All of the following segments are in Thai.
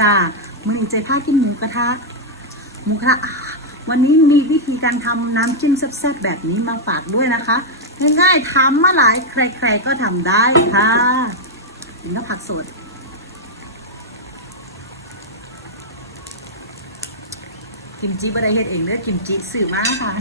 จ้ามือนี้เจพากินหมูกระทะหมูกระทะวันนี้มีวิธีการทำน้ำจิ้มแซ่บๆแบบนี้มาฝากด้วยนะคะง่ายๆทำมาหลายใคร ๆก็ทำได้ค่ะกินกับผักสดกิมจิบะได้เฮ็ดเองเด้อกิมจิซื้อมากค่ะ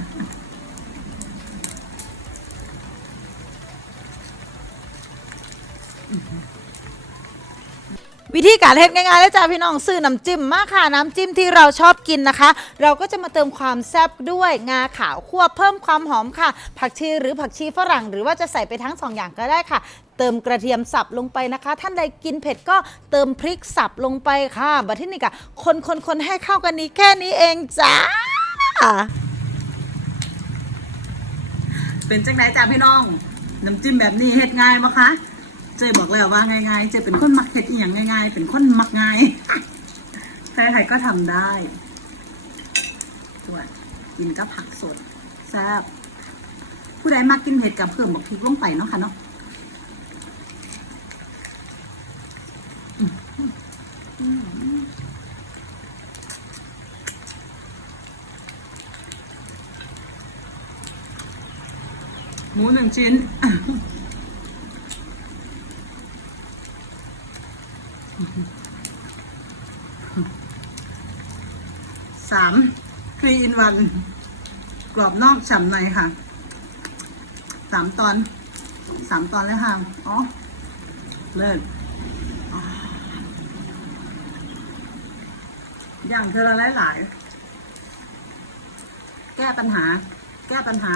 วิธีการเฮ็ดง่ายๆเลยจ้าพี่น้องซื้อน้ำจิ้มมาค่ะน้ำจิ้มที่เราชอบกินนะคะ เราก็จะมาเติมความแซ่บด้วยงาขาวคั่วเพิ่มความหอมค่ะ ผักชีหรือผักชีฝรั่ง หรือว่าจะใส่ไปทั้งสองอย่างก็ได้ค่ะ เติมกระเทียมสับลงไปนะคะ ท่านใดกินเผ็ดก็เติมพริกสับลงไปค่ะบัดที่นี่กะคนคนคนให้เข้ากันนี้แค่นี้เองจ้าเป็นจังไดจ้าพี่น้องน้ำจิ้มแบบนี้เฮ็ดง่ายปะคะ เจบอกแล้วว่าง่ายๆ เจเป็นคนมักเฮ็ดอีหยังง่าย ๆ เป็นคนมักง่ายใครๆก็ทำได้ส่วนกินกับผักสดแซ่บผู้ใดมักกินเผ็ดกับเพิ่มบักพริกลงไปเนาะค่ะเนาะหมูหนึ่งชิ้น สามครีอินวันกรอบนอกฉ่ำในค่ะสามตอนสามตอนแล้วค่ะ อ๋อ เลิศอย่างเธอละหลายๆแก้ปัญหา แก้ปัญหา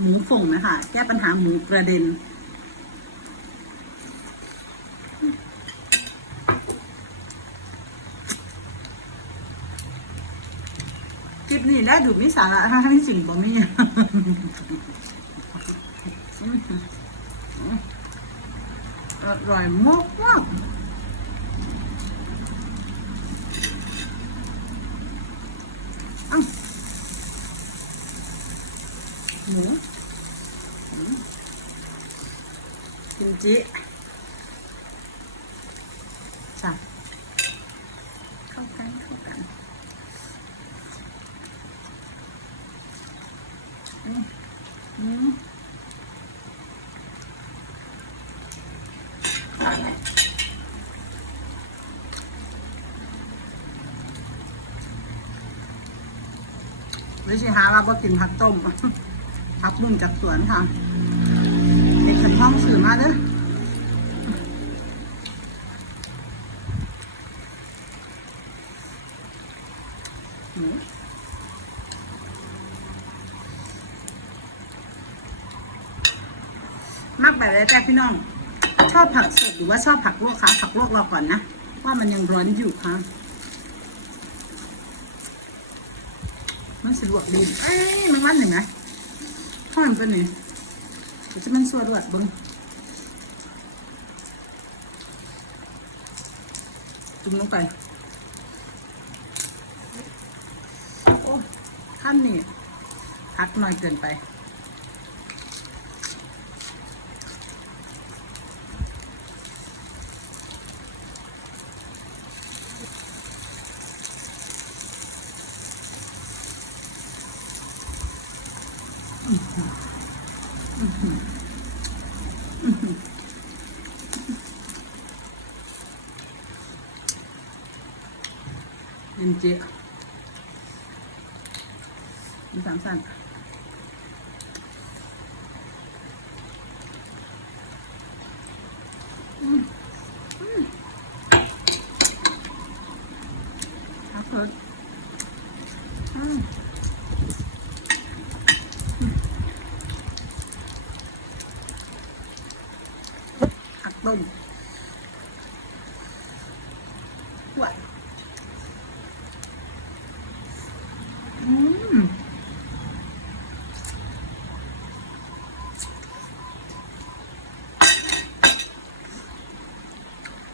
หมูฝงนะคะ แก้ปัญหาหมูกระเด็น คลิป นี้ได้ดูมีสาระทั้งสิ่งบ่มีอร่อยมากมากอ้าวหมูอืมกิมจิะเข้ากันเข้ากัน อืม วิชิหาว่าก็กินผักต้มผักบุ้งจากสวนค่ะเด็กฉันห้องสื่อมาเด้อมากแบบแล้แต่พี่น้อง ชอบผักสดหรือว่าชอบผักลวกคะผักลวกเราก่อนนะ ว่ามันยังร้อนอยู่ค่ะ มันสะดวกดีเอ้ยมันวันหนึ่งนะข้าวมันเป็นหนึ่งเดี๋ยวจะมันสวดวดเบิ้งจุ่มลงไปโอ้ขั้นนี่พักหน่อยเกินไป เย็นเจ๊มีสามสั้นอืมอืมครับเพิ่นอืมผัก ต้มหวานอืม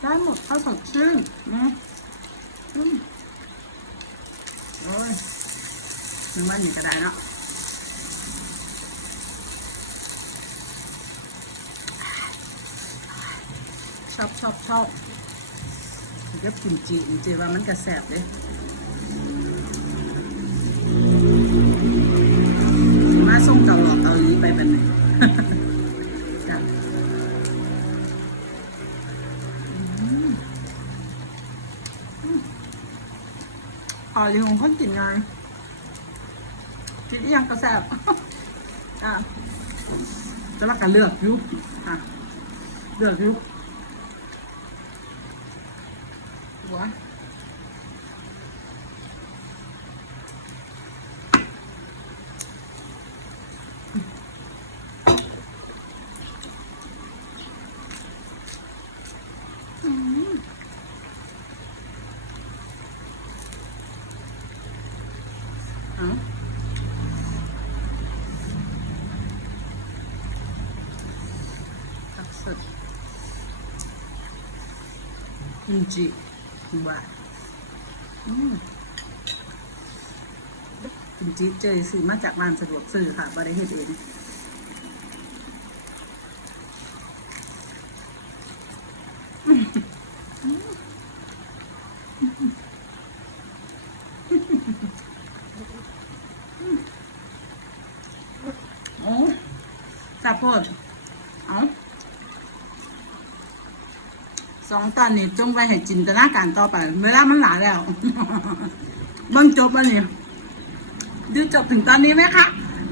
ได้หมดข้าวสดชื่นนะอืมโอ้ยนึกว่าหนีก็ได้เนาะ ชอบชอบชอบสุดยกับกิมจินี่เจว่ามันกระแสบเลยมาส่งเกาหลีเกาหลีไปแบบไหนจ้ะอืมอ๋อเดี๋ยวของคนกินไงายกินอีหยังกระแสบอะจะรักกันเลือกอยุอะเลือกอยุหั วอืมเอ้าผักสดกิมจิห วาอืมกิมจิเจอซื้อมาจากบ้านสะดวกซื้อค่ะบริเฮ็ดเองโอ้ข้าโพดเอา สองตอนนี้จงไปให้จินตนาการต่อไป เวลามันหลาแล้วบังจบอันนี้ดูจบถึงตอนนี้ไหมคะ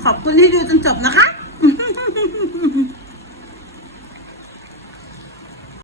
ขอบคุณที่ดูจนจบนะคะ